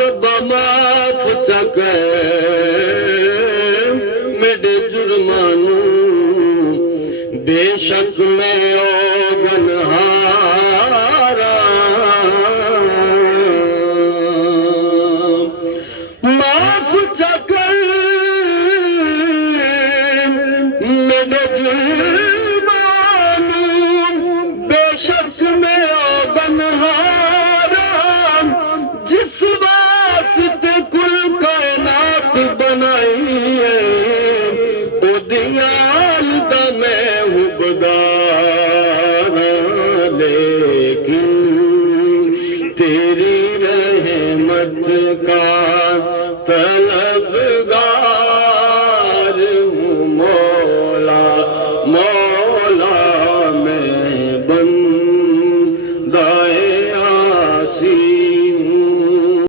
ربا معاف چکے میرے جرمانوں بے شک میں او گنہارا معاف چکے میرے جرمانوں بے شک میں او گنہارا جس واسطے کل کائنات بنائی ہے او دیال دا میں ہوں بدارا لیکن تیری رحمت کا